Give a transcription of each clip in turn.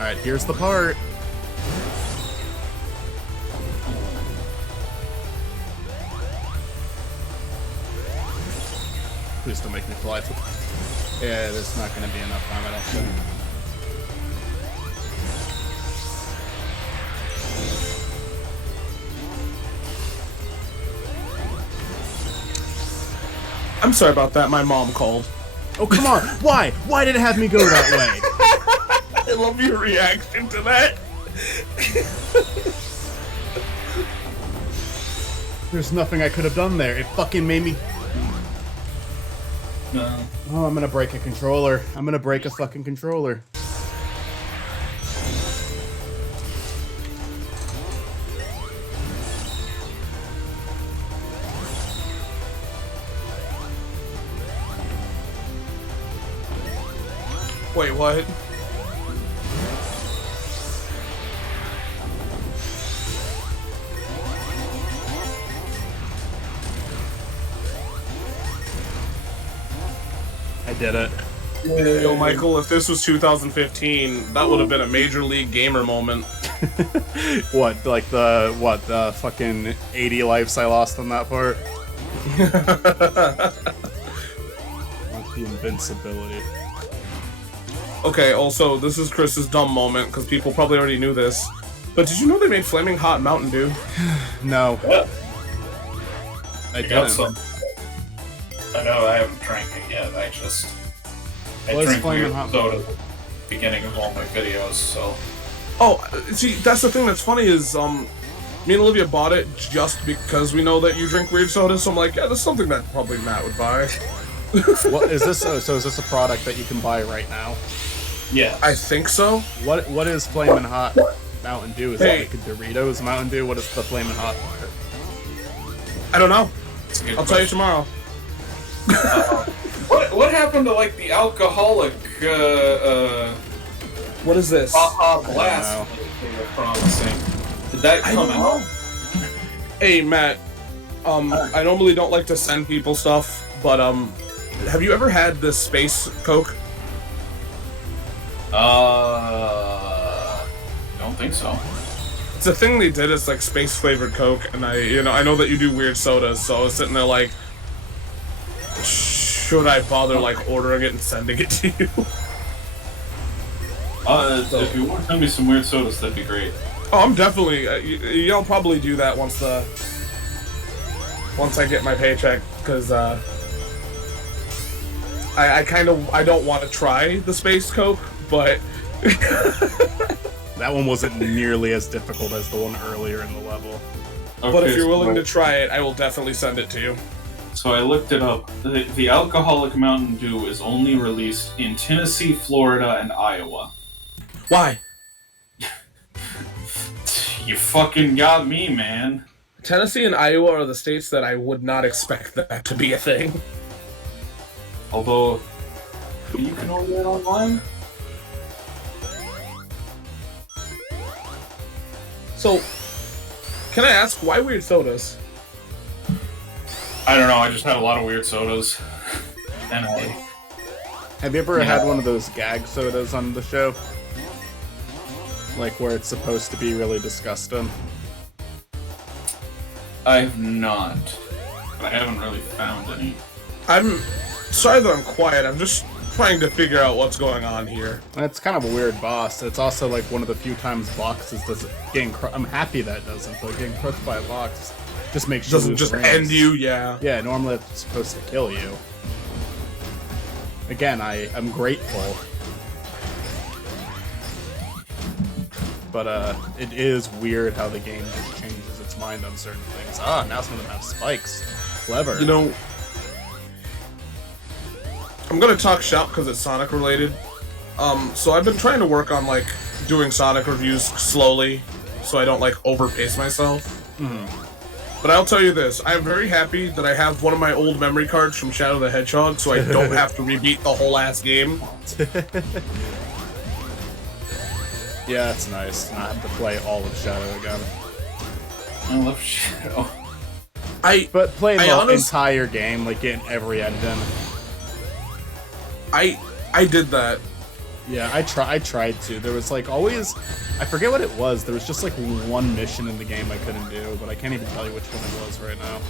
Alright, here's the part. Please don't make me fly to... Yeah, there's not going to be enough time, I don't think. I'm sorry about that, my mom called. Oh, come on! Why? Why did it have me go that way? I love your reaction to that. There's nothing I could have done there. It fucking made me... No. Oh, I'm gonna break a controller. I'm gonna break a fucking controller. Wait, what? I did it. Yo, Michael, if this was 2015, that would have been a major league gamer moment. What, like the fucking 80 lives I lost on that part? Like the invincibility. Okay, also, this is Chris's dumb moment, because people probably already knew this. But did you know they made Flaming Hot Mountain Dew? No. What? I got didn't. some. I know I haven't drank it yet. I What is drink Flamin' weird Hot? soda at the beginning of all my videos, so. Oh, see, that's the thing that's funny is, me and Olivia bought it just because we know that you drink weird sodas, so I'm like, yeah, that's something that probably Matt would buy. What is this? So is this a product that you can buy right now? Yeah. I think so. What is Flamin' Hot Mountain Dew? Is Hey. it like a Doritos Mountain Dew? What is the Flamin' Hot part? I don't know. That's a good I'll tell you question. tomorrow. What happened to like the alcoholic What is this? blast know. they were promising? Did that I come don't out? know. Hey, Matt. I normally don't like to send people stuff, but have you ever had this space Coke? Don't think so. It's a thing they did. It's like space flavored Coke, and I know that you do weird sodas, so I was sitting there like, should I bother like ordering it and sending it to you? If you want to send me some weird sodas, that'd be great. Oh, I'm definitely. You'll probably do that once I get my paycheck, because I don't want to try the space Coke, but. That one wasn't nearly as difficult as the one earlier in the level. Okay, But if you're willing so, to try it, I will definitely send it to you. So I looked it up. The alcoholic Mountain Dew is only released in Tennessee, Florida, and Iowa. Why? You fucking got me, man. Tennessee and Iowa are the states that I would not expect that to be a thing. Although, you can order it online? So, can I ask, why weird sodas? I don't know, I just had a lot of weird sodas. And Have you ever had one of those gag sodas on the show? Like where it's supposed to be really disgusting? I've not. But I haven't really found any. I'm sorry that I'm quiet, I'm just trying to figure out what's going on here. It's kind of a weird boss. It's also like one of the few times boxes doesn't getting. I'm happy that it doesn't, but getting crushed by a box just makes you Doesn't lose just ranks. end you, yeah. Yeah, normally it's supposed to kill you. Again, I'm grateful. But it is weird how the game just changes its mind on certain things. Ah, now some of them have spikes. Clever. You know, I'm gonna talk shop because it's Sonic related. So I've been trying to work on like doing Sonic reviews slowly, so I don't like overpace myself. But I'll tell you this, I'm very happy that I have one of my old memory cards from Shadow the Hedgehog, so I don't have to rebeat the whole ass game. Yeah, that's nice. Not have to play all of Shadow again. I love Shadow. But play the I entire game, like getting every ending. I did that. Yeah, I tried to. There was like always, I forget what it was. There was just like one mission in the game I couldn't do, but I can't even tell you which one it was right now.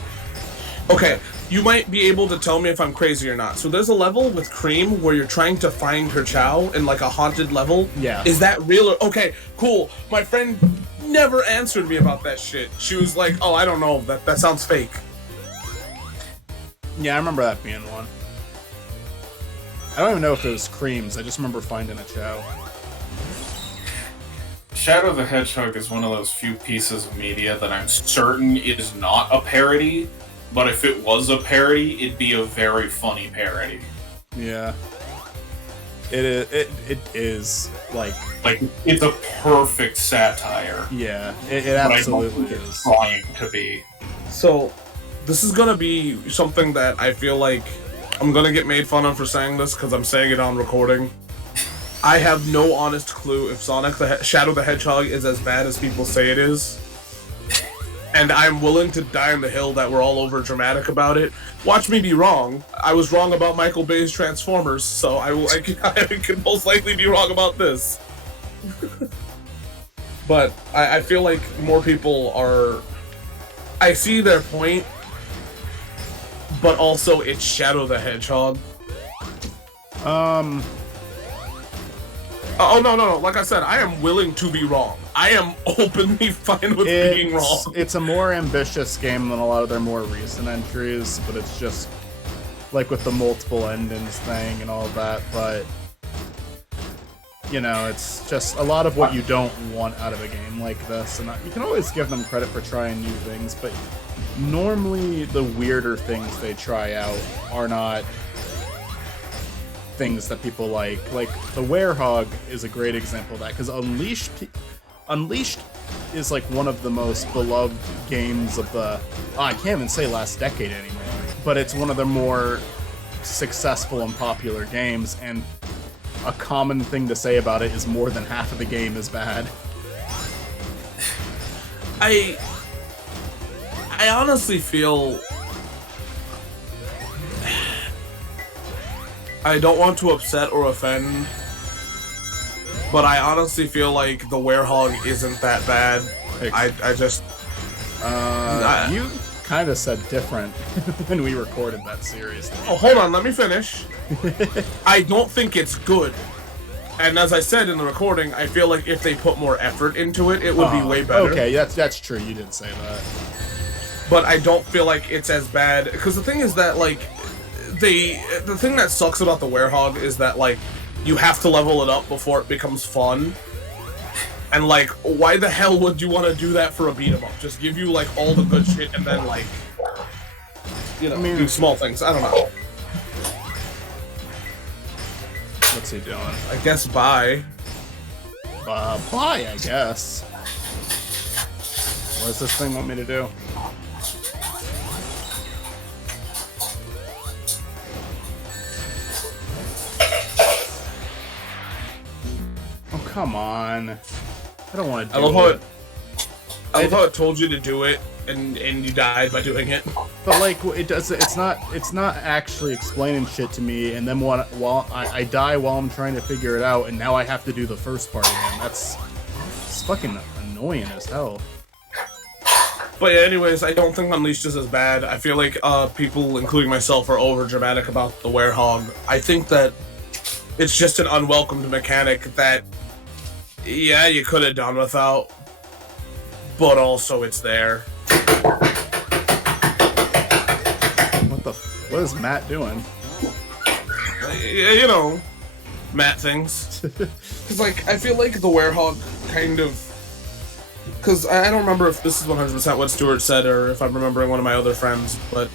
Okay, you might be able to tell me if I'm crazy or not. So there's a level with Cream where you're trying to find her Chow in like a haunted level. Yeah. Is that real or okay? Cool. My friend never answered me about that shit. She was like, "Oh, I don't know. That sounds fake." Yeah, I remember that being one. I don't even know if it was Creams. I just remember finding a Chow. Shadow the Hedgehog is one of those few pieces of media that I'm certain is not a parody, but if it was a parody, it'd be a very funny parody. Yeah. It is like it's a perfect satire. Yeah, it absolutely but I don't think is. it's trying to be. So this is gonna be something that I feel like I'm gonna get made fun of for saying this because I'm saying it on recording. I have no honest clue if Shadow the Hedgehog is as bad as people say it is. And I'm willing to die on the hill that we're all over dramatic about it. Watch me be wrong. I was wrong about Michael Bay's Transformers, so I could most likely be wrong about this. But I feel like more people are... I see their point, but also it's Shadow the Hedgehog. Oh, no. Like I said, I am willing to be wrong. I am openly fine with being wrong. It's a more ambitious game than a lot of their more recent entries, but it's just like with the multiple endings thing and all of that, but you know, it's just a lot of what you don't want out of a game like this, and you can always give them credit for trying new things, but normally the weirder things they try out are not things that people like the Werehog is a great example of that, because Unleashed is like one of the most beloved games of the I can't even say last decade anymore, but it's one of the more successful and popular games, and a common thing to say about it is more than half of the game is bad. I honestly feel I don't want to upset or offend, but I honestly feel like the Werehog isn't that bad. I just... you kind of said different when we recorded that series. Oh, hold on, let me finish. I don't think it's good. And as I said in the recording, I feel like if they put more effort into it, it would be way better. Okay, that's true, you did say that. But I don't feel like it's as bad, because the thing is that, like, the thing that sucks about the Werehog is that, like, you have to level it up before it becomes fun. And, like, why the hell would you want to do that for a beat-em-up? Just give you, like, all the good shit and then, like, you know, do small things. I don't know. What's he doing? I guess bye. Bye, I guess. What does this thing want me to do? Oh, come on. I don't want to do it. I love how it told you to do it, and you died by doing it. But like, it's not actually explaining shit to me, and then while I die while I'm trying to figure it out, and now I have to do the first part again. It's fucking annoying as hell. But yeah, anyways, I don't think Unleashed is as bad. I feel like people, including myself, are over dramatic about the Werehog. I think that it's just an unwelcomed mechanic that, yeah, you could have done without, but also it's there. What is Matt doing? You know, Matt things. Because, like, I feel like the Werehog kind of... Because I don't remember if this is 100% what Stuart said or if I'm remembering one of my other friends, but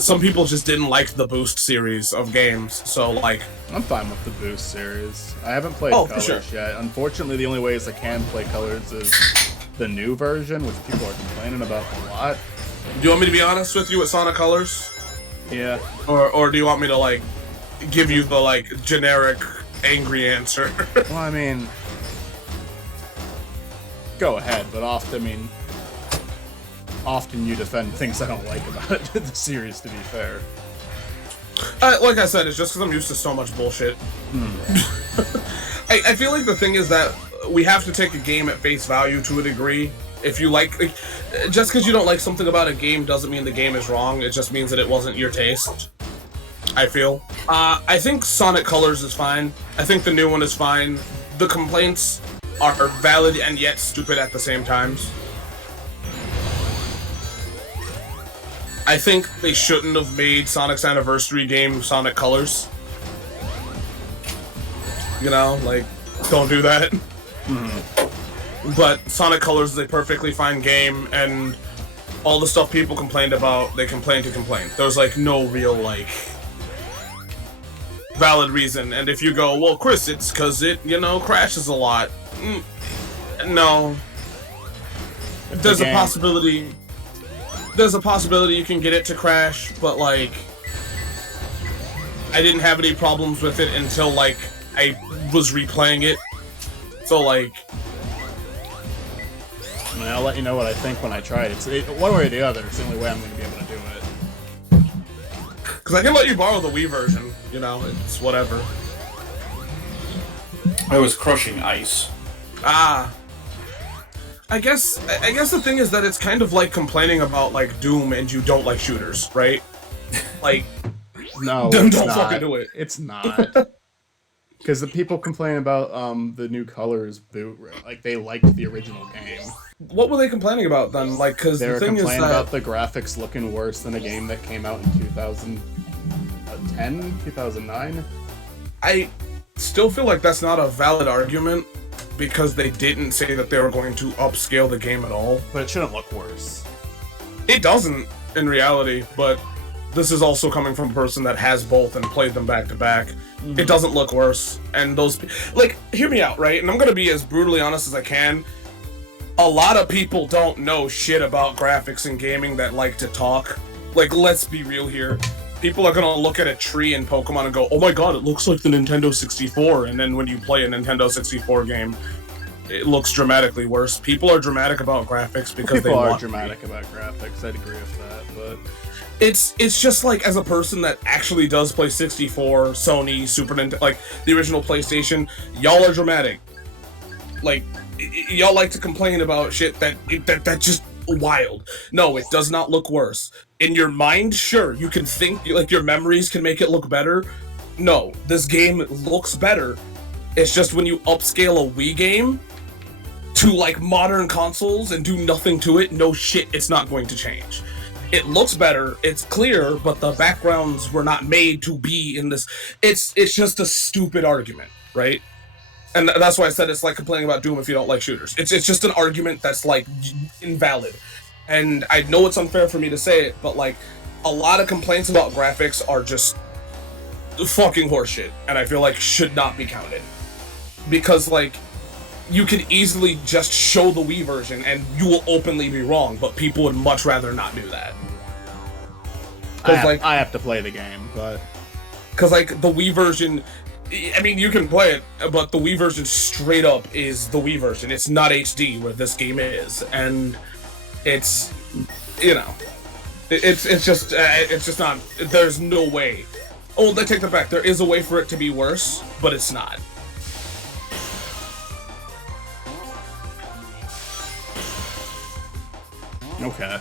some people just didn't like the Boost series of games, so, like... I'm fine with the Boost series. I haven't played Colors yet. Unfortunately, the only ways I can play Colors is the new version, which people are complaining about a lot. Do you want me to be honest with you with Sonic Colors? Yeah. Or do you want me to, like, give you the, like, generic, angry answer? Well, I mean... Go ahead, but often you defend things I don't like about the series, to be fair. Like I said, it's just because I'm used to so much bullshit. I feel like the thing is that we have to take a game at face value to a degree. If you like just because you don't like something about a game doesn't mean the game is wrong. It just means that it wasn't your taste. I feel. I think Sonic Colors is fine. I think the new one is fine. The complaints are valid and yet stupid at the same times. I think they shouldn't have made Sonic's anniversary game Sonic Colors. You know, like, don't do that. But Sonic Colors is a perfectly fine game, and all the stuff people complained about, they complained to complain. There's, like, no real, like, valid reason. And if you go, well, Chris, it's because it, you know, crashes a lot. No. There's a possibility you can get it to crash, but, like, I didn't have any problems with it until, like, I was replaying it. So, like... I mean, I'll let you know what I think when I try it. One way or the other, it's the only way I'm going to be able to do it. Because I can let you borrow the Wii version, you know, it's whatever. I was crushing ice. Ah. I guess the thing is that it's kind of like complaining about, like, Doom and you don't like shooters, right? Like... No, don't fucking do it. It's not. Because the people complain about the new colors boot, like they liked the original game. What were they complaining about then? Like, because the thing is that... They were complaining about the graphics looking worse than a game that came out in 2010, 2009. I still feel like that's not a valid argument, because they didn't say that they were going to upscale the game at all. But it shouldn't look worse. It doesn't, in reality, but this is also coming from a person that has both and played them back to back. It doesn't look worse, and those... Like, hear me out, right? And I'm gonna be as brutally honest as I can. A lot of people don't know shit about graphics and gaming that like to talk. Like, let's be real here. People are gonna look at a tree in Pokemon and go, oh my god, it looks like the Nintendo 64, and then when you play a Nintendo 64 game, it looks dramatically worse. People are dramatic about graphics because people are dramatic about graphics, I'd agree with that, but... It's just like, as a person that actually does play 64, Sony, Super Nintendo, like the original PlayStation, y'all are dramatic. Like, y'all like to complain about shit that just wild. No, it does not look worse. In your mind, sure, you can think, like, your memories can make it look better. No, this game looks better. It's just when you upscale a Wii game to, like, modern consoles and do nothing to it, no shit, it's not going to change. It looks better, it's clear, but the backgrounds were not made to be in this. It's just a stupid argument, right? And that's why I said it's like complaining about Doom if you don't like shooters. It's just an argument that's, like, invalid. And I know it's unfair for me to say it, but, like, a lot of complaints about graphics are just fucking horseshit, and I feel like should not be counted. Because, like, you could easily just show the Wii version and you will openly be wrong, but people would much rather not do that. I have to play the game, but... Because, like, the Wii version... I mean, you can play it, but the Wii version straight up is the Wii version. It's not HD, where this game is. And it's... You know... It's just not... There's no way. Oh, I take that back. There is a way for it to be worse, but it's not. Okay.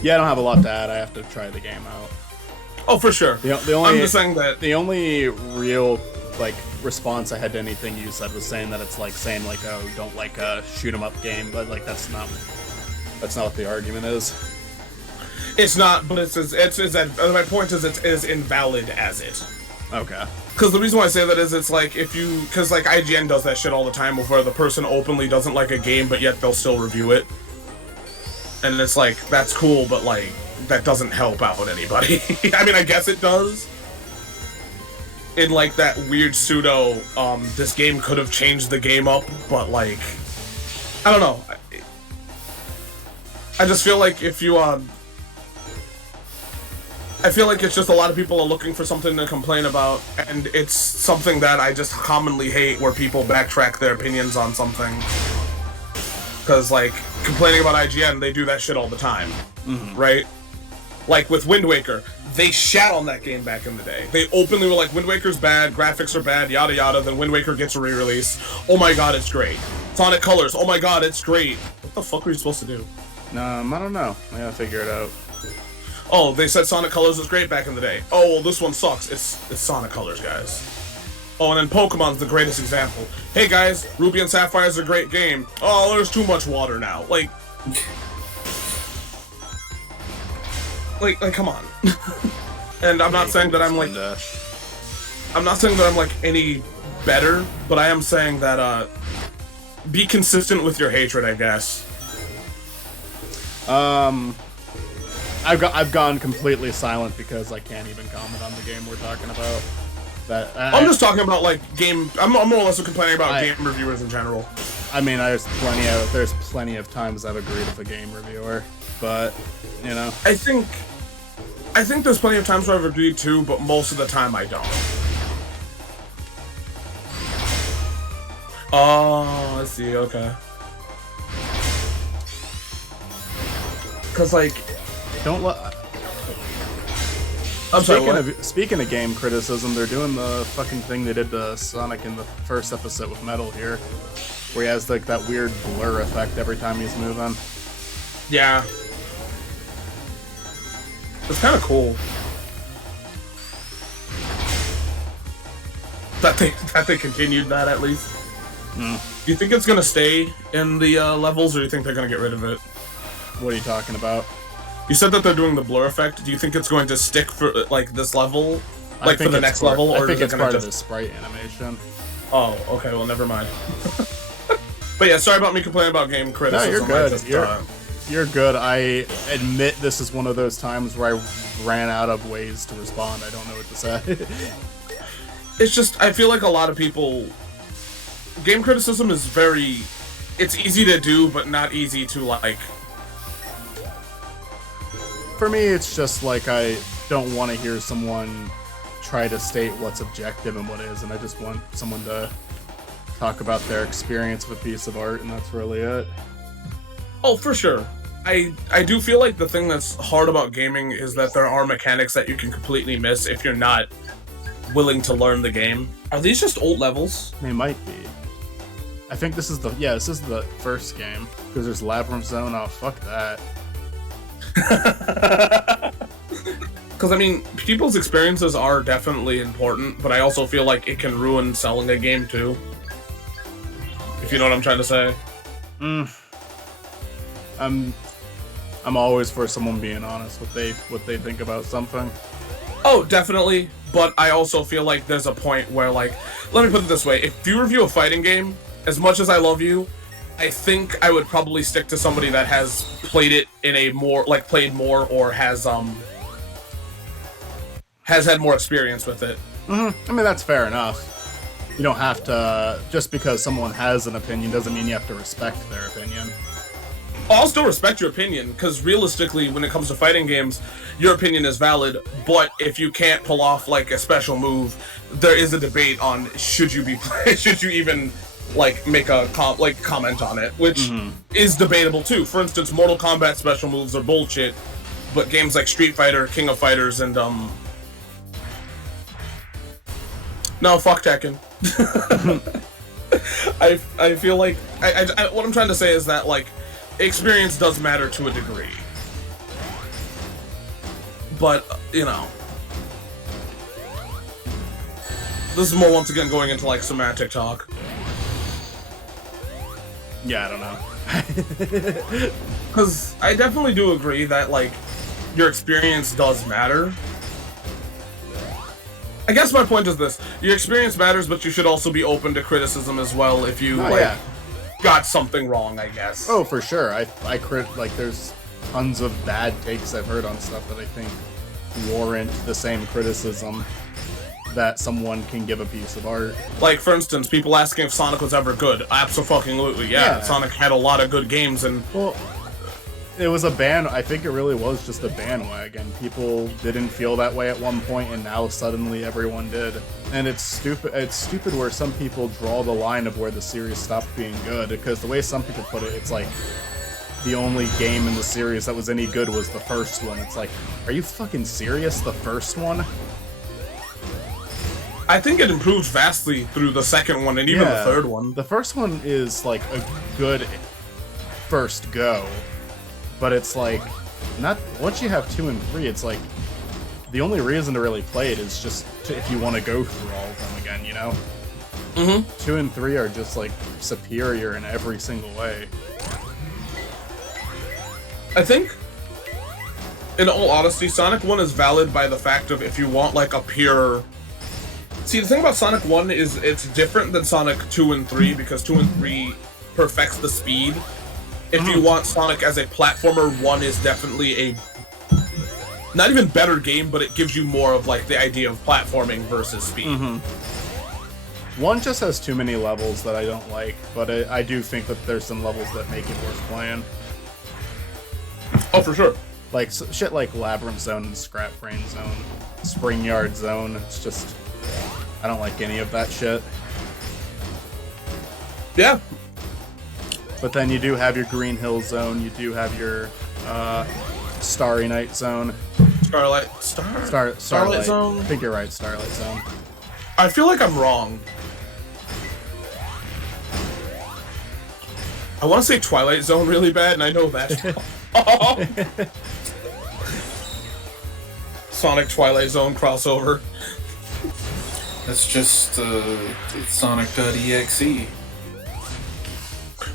Yeah, I don't have a lot to add. I have to try the game out. Oh, for sure. I'm just saying that the only real, like, response I had to anything you said was saying that it's like saying, like, oh, don't like a shoot 'em up game, but, like, that's not what the argument is. It's not, but my point is it's as invalid as it. Okay. Because the reason why I say that is it's like, because, like, IGN does that shit all the time where the person openly doesn't like a game, but yet they'll still review it. And it's like, that's cool, but, like, that doesn't help out anybody. I mean, I guess it does. In, like, that weird pseudo, this game could have changed the game up, but, like, I don't know. I just feel like if you, I feel like it's just a lot of people are looking for something to complain about, and it's something that I just commonly hate, where people backtrack their opinions on something. Because, like, complaining about IGN, they do that shit all the time, right? Like with Wind Waker, they shat on that game back in the day. They openly were like, Wind Waker's bad, graphics are bad, yada yada. Then Wind Waker gets a re-release. Oh my god, it's great. Sonic Colors, oh my god, it's great. What the fuck were you supposed to do? I don't know. I gotta figure it out. Oh, they said Sonic Colors was great back in the day. Oh, well, this one sucks. It's Sonic Colors, guys. Oh, and then Pokemon's the greatest example. Hey guys, Ruby and Sapphire is a great game. Oh, there's too much water now. Like, come on. And I'm not saying that I'm like, I'm not saying that I'm like any better, but I am saying that be consistent with your hatred, I guess. I've gone completely silent because I can't even comment on the game we're talking about. I'm just talking about like game. I'm more or less complaining about game reviewers in general. I mean, there's plenty of times I've agreed with a game reviewer, but you know. I think there's plenty of times where I've agreed too, but most of the time I don't. Oh, I see. Okay. Cause like, don't let. Speaking of game criticism, they're doing the fucking thing they did to Sonic in the first episode with Metal here, where he has like that weird blur effect every time he's moving. Yeah. It's kind of cool. That they continued that at least. Do you think it's gonna stay in the levels, or do you think they're gonna get rid of it? What are you talking about? You said that they're doing the blur effect. Do you think it's going to stick for like this level, like for the next level, or I think is it's part of the sprite animation? Oh, okay. Well, never mind. But yeah, sorry about me complaining about game criticism. No, you're good. You're good. I admit this is one of those times where I ran out of ways to respond. I don't know what to say. It's just, I feel like a lot of people... Game criticism is very... It's easy to do, but not easy to, like... For me, it's just like I don't want to hear someone try to state what's objective and what isn't. I just want someone to talk about their experience with a piece of art, and that's really it. Oh, for sure. I do feel like the thing that's hard about gaming is that there are mechanics that you can completely miss if you're not willing to learn the game. Are these just old levels? They might be. I think this is the first game, because there's Labyrinth Zone. Oh, fuck that. Because, I mean, people's experiences are definitely important, but I also feel like it can ruin selling a game, too. If you know what I'm trying to say. I'm always for someone being honest what they think about something. Oh, definitely. But I also feel like there's a point where, like, let me put it this way. If you review a fighting game, as much as I love you, I think I would probably stick to somebody that has played it in a more, like, played more or has had more experience with it. I mean, that's fair enough. You don't have to, just because someone has an opinion doesn't mean you have to respect their opinion. I'll still respect your opinion, because realistically, when it comes to fighting games, your opinion is valid, but if you can't pull off, like, a special move, there is a debate on should you even, like, make a comment on it, which is debatable, too. For instance, Mortal Kombat special moves are bullshit, but games like Street Fighter, King of Fighters, and, no, fuck Tekken. I feel like, what I'm trying to say is that, like, experience does matter to a degree. But, you know. This is more, once again, going into, like, semantic talk. Yeah, I don't know. Because I definitely do agree that, like, your experience does matter. I guess my point is this. Your experience matters, but you should also be open to criticism as well if you, got something wrong, I guess. Oh, for sure. Like, there's tons of bad takes I've heard on stuff that I think warrant the same criticism that someone can give a piece of art. Like, for instance, people asking if Sonic was ever good. Abso-fucking-lutely, yeah. Sonic had a lot of good games, and... Well, it was I think it really was just a bandwagon. People didn't feel that way at one point, and now suddenly everyone did. And it's stupid where some people draw the line of where the series stopped being good, because the way some people put it, it's like, the only game in the series that was any good was the first one. It's like, are you fucking serious? The first one? I think it improved vastly through the second one and even the third one. The first one is like a good first go, but it's like not once you have 2 and 3. It's like the only reason to really play it is just if you want to go through all of them again, you know. 2 and 3 are just like superior in every single way. I think, in all honesty, Sonic 1 is valid by the fact of if you want like a pure. See, the thing about Sonic 1 is it's different than Sonic 2 and 3 because 2 and 3 perfects the speed. If you want Sonic as a platformer, 1 is definitely a not even better game, but it gives you more of like the idea of platforming versus speed. 1 just has too many levels that I don't like, but I do think that there's some levels that make it worth playing. Oh, for sure. Like shit like Labyrinth Zone and Scrap Brain Zone, Spring Yard Zone. It's just I don't like any of that shit. Yeah. But then you do have your Green Hill Zone. You do have your Starry Night Zone. Starlight Zone. I think you're right. Starlight Zone. I feel like I'm wrong. I want to say Twilight Zone really bad, and I know that's Sonic Twilight Zone crossover. That's just Sonic.exe.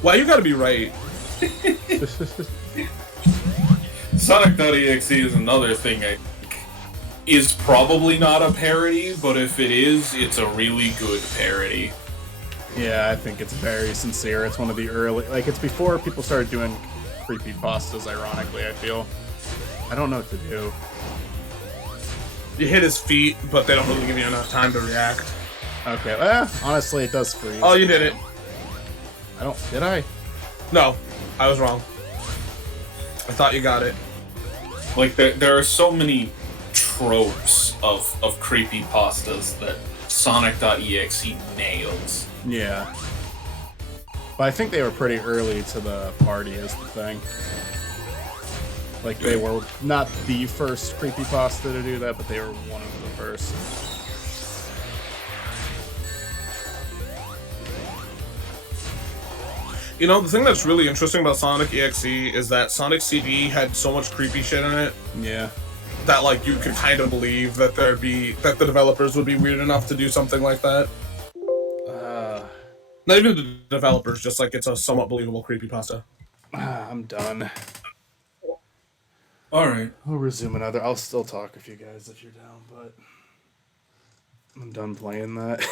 Why you gotta be right? Sonic.exe is another thing is probably not a parody, but if it is, it's a really good parody. Yeah, I think it's very sincere. It's one of the early, like, it's before people started doing creepypastas, ironically, I feel. I don't know what to do. You hit his feet, but they don't really give you enough time to react. Okay, honestly, it does freeze. Oh, you did it. Did I? No, I was wrong. I thought you got it. Like, there are so many tropes of creepypastas that Sonic.exe nails. Yeah. But I think they were pretty early to the party is the thing. Like, they were not the first creepypasta to do that, but they were one of the first. You know, the thing that's really interesting about Sonic EXE is that Sonic CD had so much creepy shit in it. Yeah. That, like, you could kind of believe that that the developers would be weird enough to do something like that. Not even the developers, just like it's a somewhat believable creepypasta. I'm done. Alright. We'll resume another. I'll still talk if you're down, but I'm done playing that.